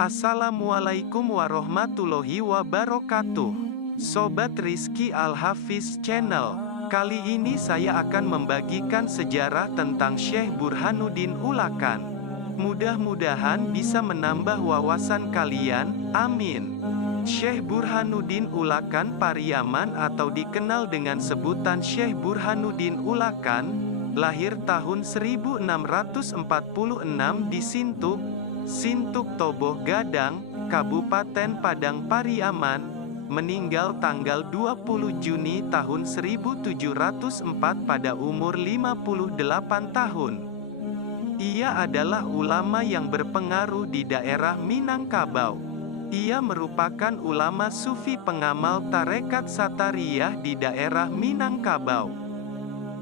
Assalamualaikum warahmatullahi wabarakatuh. Sobat Rizky Al-Hafiz Channel. Kali ini saya akan membagikan sejarah tentang Syekh Burhanuddin Ulakan. Mudah-mudahan bisa menambah wawasan kalian, amin. Syekh Burhanuddin Ulakan Pariaman atau dikenal dengan sebutan Syekh Burhanuddin Ulakan, lahir tahun 1646 di Sintuk Toboh Gadang, Kabupaten Padang Pariaman, meninggal tanggal 20 Juni tahun 1704 pada umur 58 tahun. Ia adalah ulama yang berpengaruh di daerah Minangkabau. Ia merupakan ulama sufi pengamal tarekat Satariyah di daerah Minangkabau.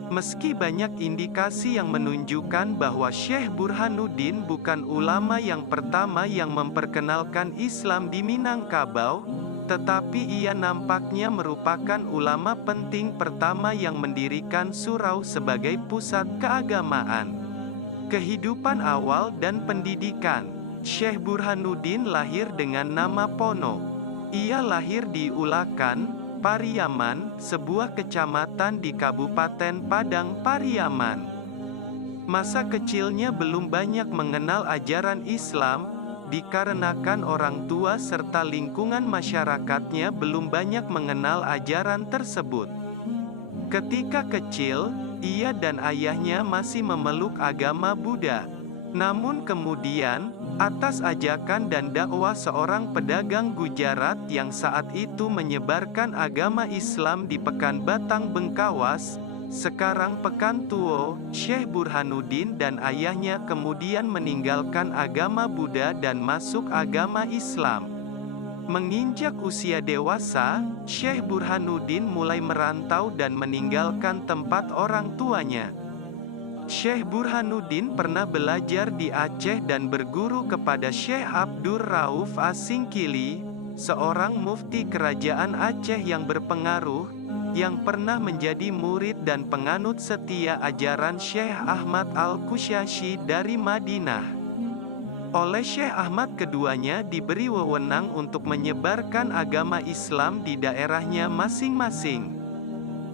Meski banyak indikasi yang menunjukkan bahwa Syekh Burhanuddin bukan ulama yang pertama yang memperkenalkan Islam di Minangkabau, tetapi ia nampaknya merupakan ulama penting pertama yang mendirikan surau sebagai pusat keagamaan. Kehidupan awal dan pendidikan. Syekh Burhanuddin lahir dengan nama Pono. Ia lahir di Ulakan, Pariaman, sebuah kecamatan di Kabupaten Padang Pariaman. Masa kecilnya belum banyak mengenal ajaran Islam, dikarenakan orang tua serta lingkungan masyarakatnya belum banyak mengenal ajaran tersebut. Ketika kecil, ia dan ayahnya masih memeluk agama Buddha. Namun kemudian, atas ajakan dan dakwah seorang pedagang Gujarat yang saat itu menyebarkan agama Islam di Pekanbatam Bengkawas, sekarang Pekantuo, Syekh Burhanuddin dan ayahnya kemudian meninggalkan agama Buddha dan masuk agama Islam. Menginjak usia dewasa, Syekh Burhanuddin mulai merantau dan meninggalkan tempat orang tuanya. Syekh Burhanuddin pernah belajar di Aceh dan berguru kepada Syekh Abdur Rauf As-Singkili, seorang mufti kerajaan Aceh yang berpengaruh, yang pernah menjadi murid dan penganut setia ajaran Syekh Ahmad Al-Kusyasyi dari Madinah. Oleh Syekh Ahmad keduanya diberi wewenang untuk menyebarkan agama Islam di daerahnya masing-masing.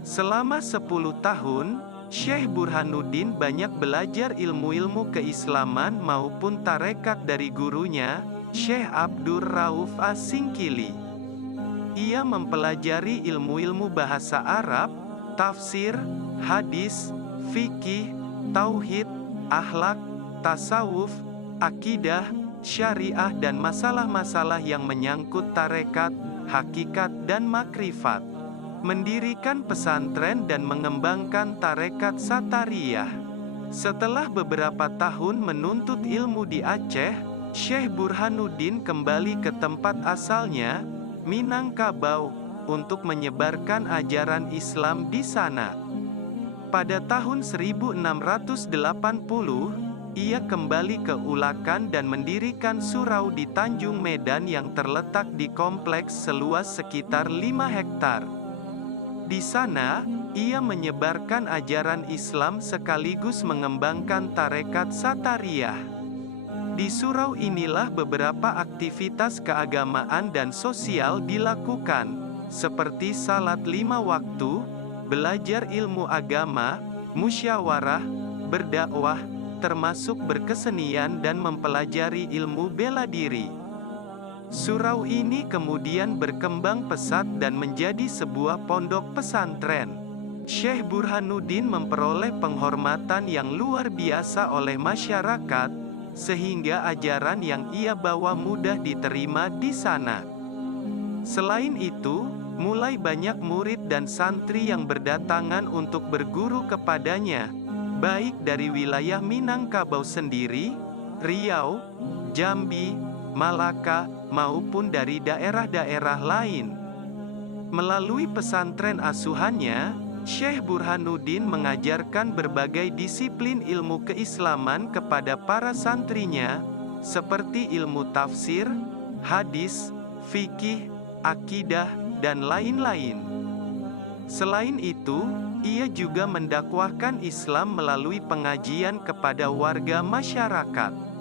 Selama 10 tahun, Syekh Burhanuddin banyak belajar ilmu-ilmu keislaman maupun tarekat dari gurunya, Syekh Abdur Rauf As-Singkili. Ia mempelajari ilmu-ilmu bahasa Arab, tafsir, hadis, fikih, tauhid, akhlak, tasawuf, akidah, syariah dan masalah-masalah yang menyangkut tarekat, hakikat dan makrifat. Mendirikan pesantren dan mengembangkan tarekat Satariyah. Setelah beberapa tahun menuntut ilmu di Aceh, Syekh Burhanuddin kembali ke tempat asalnya, Minangkabau, untuk menyebarkan ajaran Islam di sana. Pada tahun 1680, ia kembali ke Ulakan dan mendirikan surau di Tanjung Medan yang terletak di kompleks seluas sekitar 5 hektar. Di sana, ia menyebarkan ajaran Islam sekaligus mengembangkan tarekat Satariyah. Di surau inilah beberapa aktivitas keagamaan dan sosial dilakukan, seperti salat 5 waktu, belajar ilmu agama, musyawarah, berdakwah, termasuk berkesenian dan mempelajari ilmu bela diri. Surau ini kemudian berkembang pesat dan menjadi sebuah pondok pesantren. Syekh Burhanuddin memperoleh penghormatan yang luar biasa oleh masyarakat, sehingga ajaran yang ia bawa mudah diterima di sana. Selain itu, mulai banyak murid dan santri yang berdatangan untuk berguru kepadanya, baik dari wilayah Minangkabau sendiri, Riau, Jambi, Malaka, maupun dari daerah-daerah lain. Melalui pesantren asuhannya, Syekh Burhanuddin mengajarkan berbagai disiplin ilmu keislaman kepada para santrinya, seperti ilmu tafsir, hadis, fikih, akidah, dan lain-lain. Selain itu, ia juga mendakwahkan Islam melalui pengajian kepada warga masyarakat.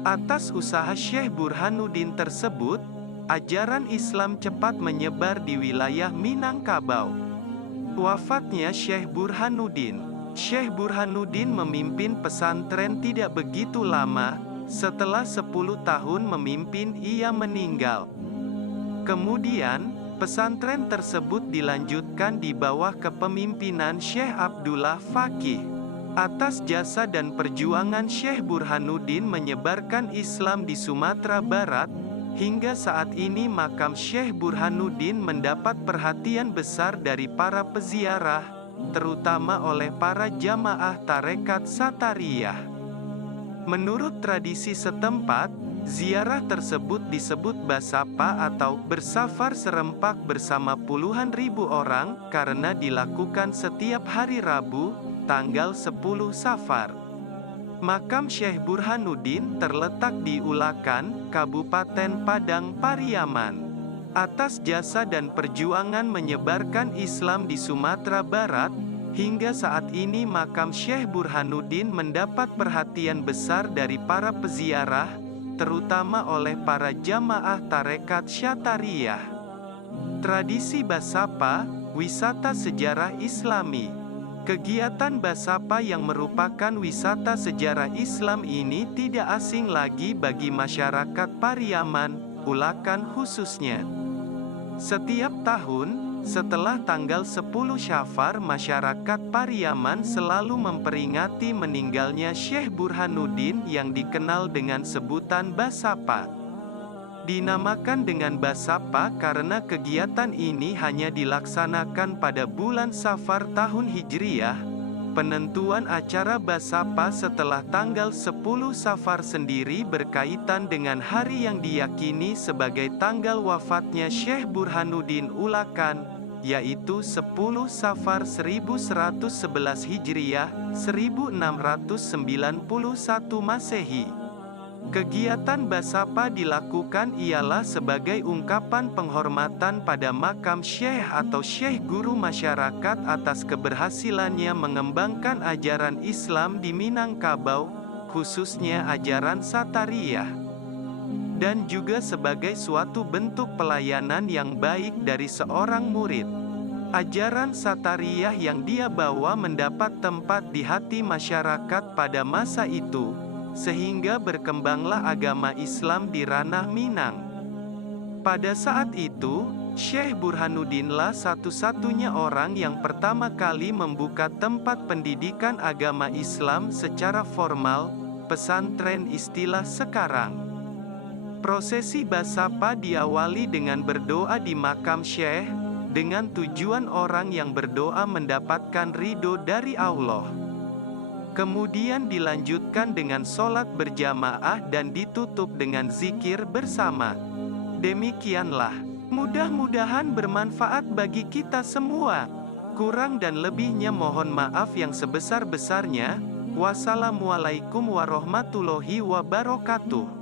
Atas usaha Syekh Burhanuddin tersebut, ajaran Islam cepat menyebar di wilayah Minangkabau. Wafatnya Syekh Burhanuddin. Syekh Burhanuddin memimpin pesantren tidak begitu lama, setelah 10 tahun memimpin ia meninggal. Kemudian, pesantren tersebut dilanjutkan di bawah kepemimpinan Syekh Abdullah Faqih. Atas jasa dan perjuangan Syekh Burhanuddin menyebarkan Islam di Sumatera Barat, hingga saat ini makam Syekh Burhanuddin mendapat perhatian besar dari para peziarah, terutama oleh para jamaah tarekat Satariyah. Menurut tradisi setempat, ziarah tersebut disebut basapa atau bersafar serempak bersama puluhan ribu orang karena dilakukan setiap hari Rabu, tanggal 10 Safar. Makam Syekh Burhanuddin terletak di Ulakan, Kabupaten Padang Pariaman. Atas jasa dan perjuangan menyebarkan Islam di Sumatera Barat, hingga saat ini makam Syekh Burhanuddin mendapat perhatian besar dari para peziarah, terutama oleh para jamaah tarekat Syatariyah. Tradisi basapa, wisata sejarah Islami. Kegiatan basapa yang merupakan wisata sejarah Islam ini tidak asing lagi bagi masyarakat Pariaman, Ulakan khususnya. Setiap tahun, setelah tanggal 10 Syafar, masyarakat Pariaman selalu memperingati meninggalnya Syekh Burhanuddin yang dikenal dengan sebutan basapa. Dinamakan dengan basapa karena kegiatan ini hanya dilaksanakan pada bulan Safar tahun Hijriyah. Penentuan acara basapa setelah tanggal 10 Safar sendiri berkaitan dengan hari yang diyakini sebagai tanggal wafatnya Syekh Burhanuddin Ulakan, yaitu 10 Safar 1111 Hijriyah, 1691 Masehi. Kegiatan basapa dilakukan ialah sebagai ungkapan penghormatan pada makam syekh atau syekh guru masyarakat atas keberhasilannya mengembangkan ajaran Islam di Minangkabau, khususnya ajaran Satariyah. Dan juga sebagai suatu bentuk pelayanan yang baik dari seorang murid. Ajaran Satariyah yang dia bawa mendapat tempat di hati masyarakat pada masa itu, sehingga berkembanglah agama Islam di ranah Minang. Pada saat itu, Syekh Burhanuddinlah satu-satunya orang yang pertama kali membuka tempat pendidikan agama Islam secara formal, pesantren istilah sekarang. Prosesi basapa diawali dengan berdoa di makam Syekh, dengan tujuan orang yang berdoa mendapatkan ridho dari Allah. Kemudian dilanjutkan dengan sholat berjamaah dan ditutup dengan zikir bersama. Demikianlah. Mudah-mudahan bermanfaat bagi kita semua. Kurang dan lebihnya mohon maaf yang sebesar-besarnya. Wassalamualaikum warahmatullahi wabarakatuh.